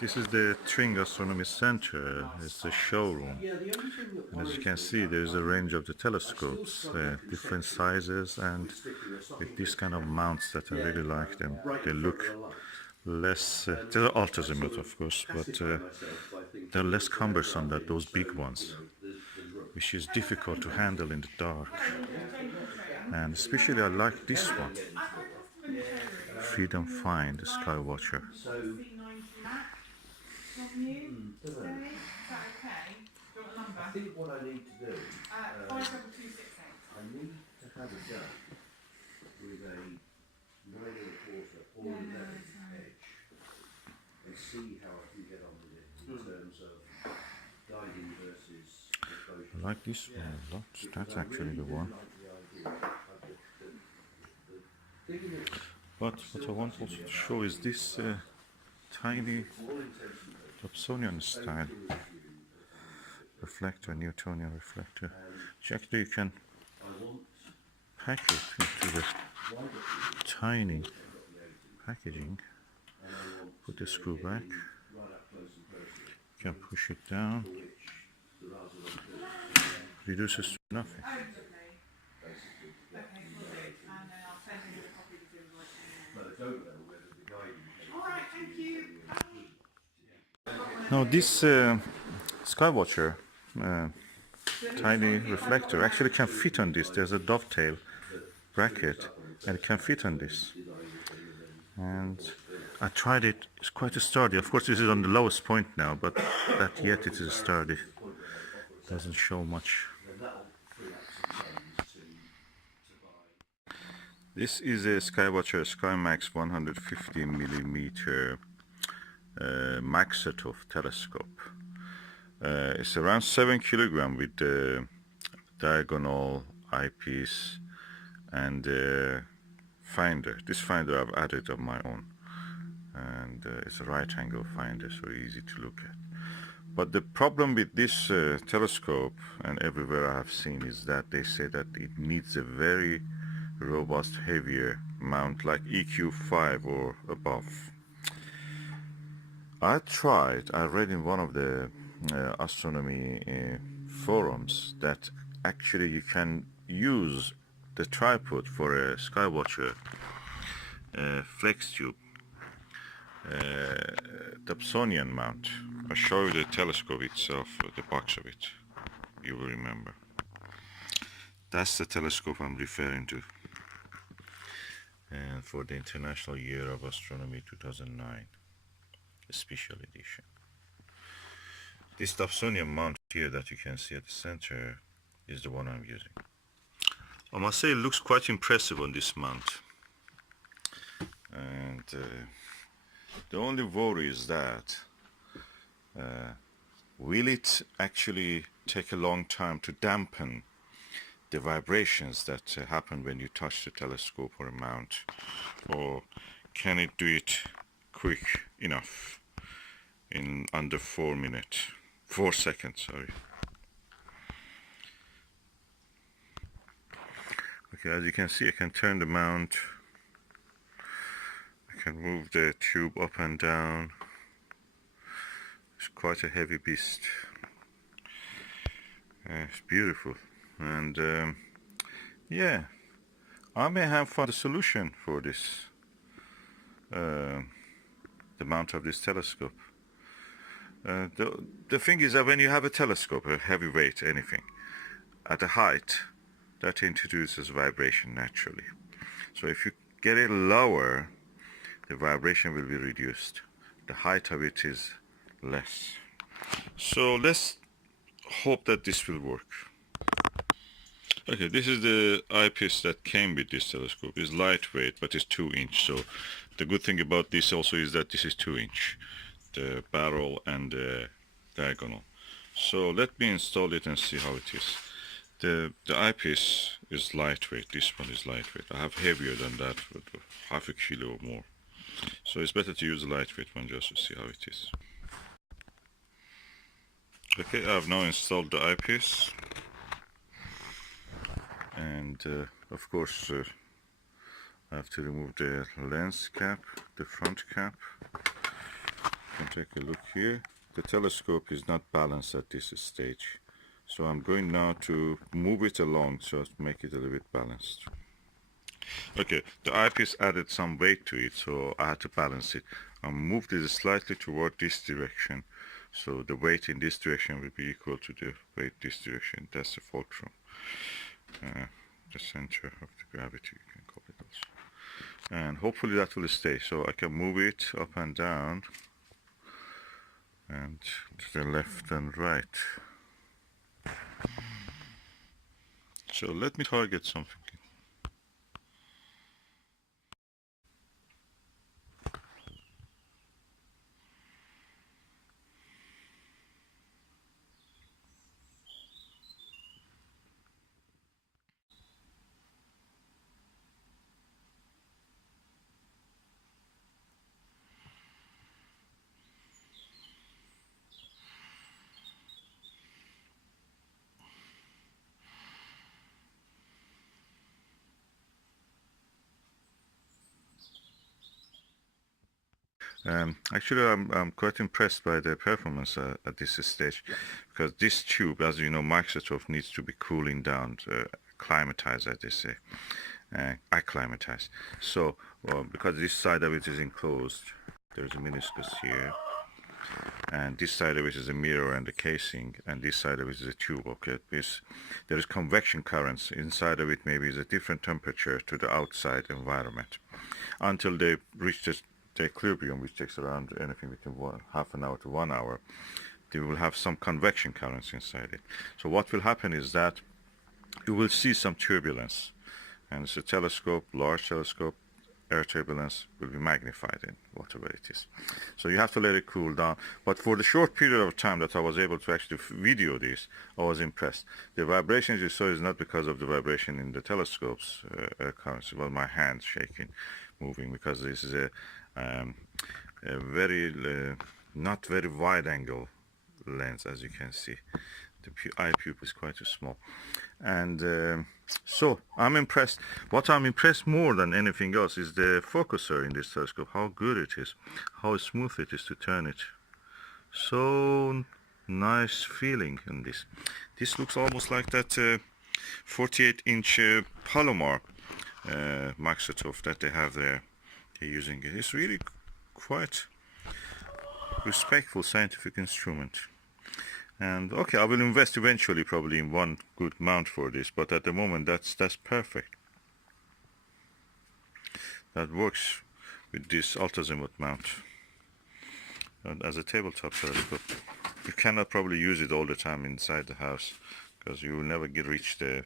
This is the Tring Astronomy Center. It's the showroom. And as you can see, there's a range of the telescopes, different sizes, and with these kind of mounts that I really like them. They look less, they're ultra-azimuth of course, but they're less cumbersome than those big ones, which is difficult to handle in the dark. And especially I like this one, Freedom Find, the Skywatcher. I think what I need to do, 52268. I need to have a go with a 9 1/4 or 11 edge and see how I can get on with it in terms of guiding versus exposure. I like this one a lot. That's actually the one. But what I want also to show is this tiny Dobsonian style reflector, Newtonian reflector, which actually you can pack it into the tiny packaging. Put the screw back, you can push it down, reduces to nothing. Now this Skywatcher tiny reflector actually can fit on this. There's a dovetail bracket and it can fit on this. And I tried it, it's quite sturdy. Of course this is on the lowest point now, but that yet it is sturdy. Doesn't show much. This is a Skywatcher Skymax 150mm Maksutov telescope. It's around 7 kg with diagonal eyepiece and finder. This finder I've added of my own, and it's a right angle finder, so easy to look at. But the problem with this telescope, and everywhere I have seen, is that they say that it needs a very robust, heavier mount like EQ5 or above. I read in one of the astronomy forums that actually you can use the tripod for a Skywatcher Flextube Dobsonian mount. I'll show you the telescope itself, the box of it, you will remember. That's the telescope I'm referring to, and for the International Year of Astronomy 2009. A special edition. This Dobsonian mount here that you can see at the center is the one I'm using. I must say it looks quite impressive on this mount, and the only worry is that will it actually take a long time to dampen the vibrations that happen when you touch the telescope or a mount, or can it do it quick enough in under 4 seconds, sorry. Okay, as you can see, I can turn the mount, I can move the tube up and down. It's quite a heavy beast. It's beautiful, and yeah, I may have found a solution for this, the mount of this telescope. The thing is that when you have a telescope, a heavy weight, anything, at a height, that introduces vibration naturally. So if you get it lower, the vibration will be reduced. The height of it is less. So let's hope that this will work. Okay, this is the eyepiece that came with this telescope. It's lightweight, but it's 2-inch. So the good thing about this also is that this is 2-inch. The barrel and the diagonal. So let me install it and see how it is. The eyepiece is lightweight. This one is lightweight. I have heavier than that, with half a kilo or more. So it's better to use a lightweight one just to see how it is. Okay, I've now installed the eyepiece, and of course I have to remove the lens cap, the front cap. can take a look here. The telescope is not balanced at this stage, so I'm going now to move it along so to make it a little bit balanced. Okay, the eyepiece added some weight to it, so I had to balance it. I moved it slightly toward this direction, so the weight in this direction will be equal to the weight this direction. That's the fulcrum, the center of the gravity, you can call it also. And hopefully that will stay, so I can move it up and down, and to the left and right. So let me target something. Actually, I'm quite impressed by the performance at this stage, because this tube, as you know, Maksutov needs to be cooling down, climatize, as they say, acclimatize. So, because this side of it is enclosed, there's a meniscus here, and this side of it is a mirror and a casing, and this side of it is a tube. Okay, there is convection currents inside of it. Maybe is a different temperature to the outside environment until they reach the equilibrium, which takes around anything between half an hour to 1 hour. They will have some convection currents inside it. So what will happen is that you will see some turbulence, and it's a telescope, large telescope. Air turbulence will be magnified in whatever it is. So you have to let it cool down. But for the short period of time that I was able to actually video this, I was impressed. The vibrations you saw is not because of the vibration in the telescope's currents. Well, my hand shaking, moving, because this is a very not very wide angle lens, as you can see. The eye pupil is quite small, and so I'm impressed. What I'm impressed more than anything else is the focuser in this telescope, how good it is, how smooth it is to turn it. So nice feeling in this. This looks almost like that 48-inch Palomar Maksutov that they have there. They're using it. It's really quite respectful scientific instrument. And okay, I will invest eventually probably in one good mount for this, but at the moment that's perfect. That works with this ultrazimuth mount. And as a tabletop telescope, you cannot probably use it all the time inside the house, because you will never reach the,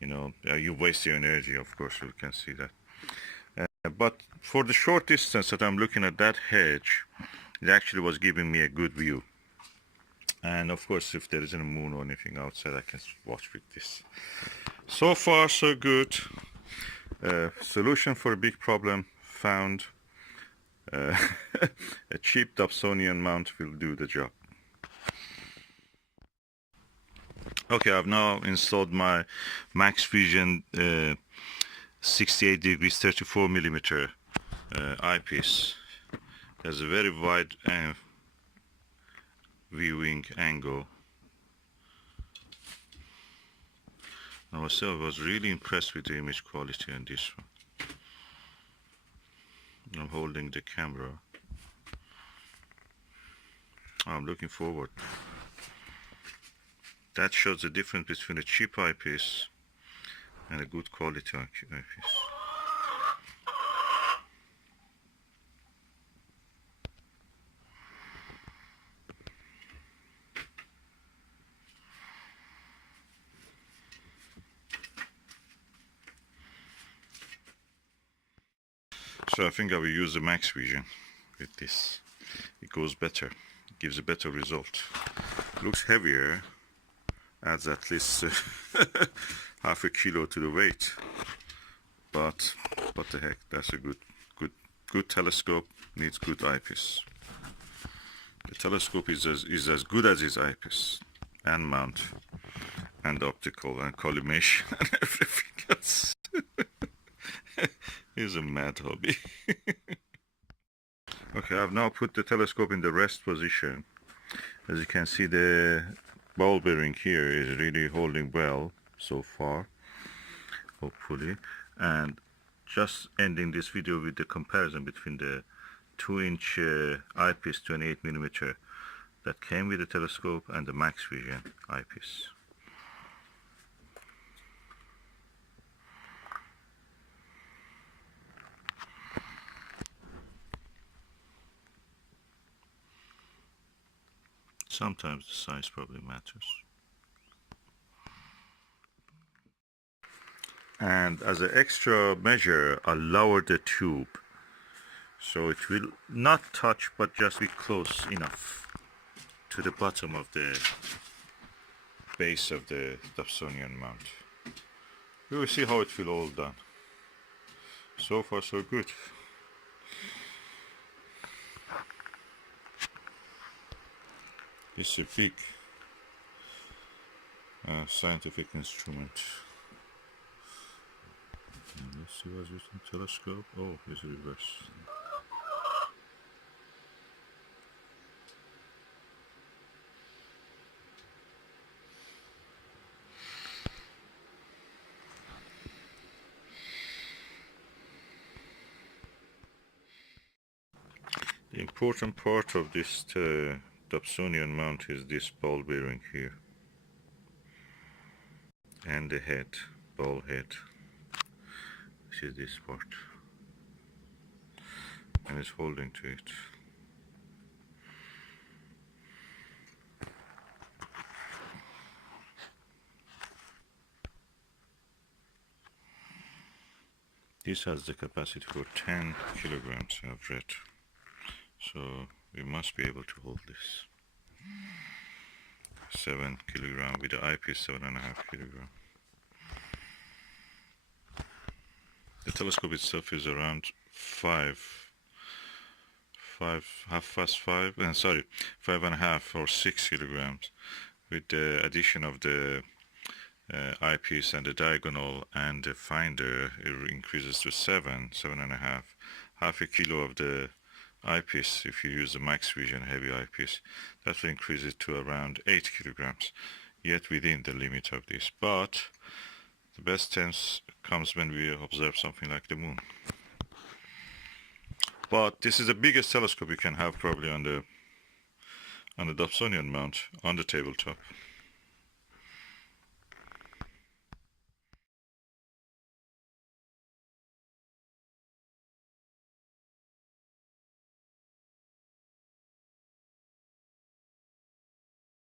you waste your energy, of course, you can see that. But for the short distance that I'm looking at that hedge, it actually was giving me a good view. And of course, if there isn't a moon or anything outside, I can watch with this. So far, so good. Solution for a big problem found. A cheap Dobsonian mount will do the job. Okay, I've now installed my Max Vision 68 degrees 34 millimeter eyepiece. There's a very wide viewing angle. I was really impressed with the image quality on this one. I'm holding the camera. I'm looking forward. That shows the difference between a cheap eyepiece and a good quality eyepiece. So I think I will use the Max Vision with this. It goes better, it gives a better result. Looks heavier, adds at least half a kilo to the weight. But what the heck, that's a good telescope, needs good eyepiece. The telescope is as good as its eyepiece and mount and optical and collimation and everything else. It's a mad hobby. Okay, I've now put the telescope in the rest position. As you can see, the ball bearing here is really holding well so far, hopefully. And just ending this video with the comparison between the 2-inch eyepiece 28mm that came with the telescope and the Max Vision eyepiece. Sometimes the size probably matters. And as an extra measure, I lowered the tube so it will not touch but just be close enough to the bottom of the base of the Dobsonian mount. We will see how it will all done. So far so good. It's a big scientific instrument. And let's see what's using telescope. Oh, it's reverse. The important part of this Dobsonian mount is this ball bearing here and the head, ball head, which is this part, and it's holding to it. This has the capacity for 10 kilograms, I've read, so we must be able to hold this. 7 kilogram with the eyepiece, 7.5 kilogram. The telescope itself is around 5.5 or 6 kilograms. With the addition of the eyepiece and the diagonal and the finder, it increases to 7.5. Half a kilo of the eyepiece, if you use the Max Vision heavy eyepiece, that will increase it to around 8 kilograms, yet within the limit of this. But the best chance comes when we observe something like the moon. But this is the biggest telescope you can have probably on the Dobsonian mount on the tabletop.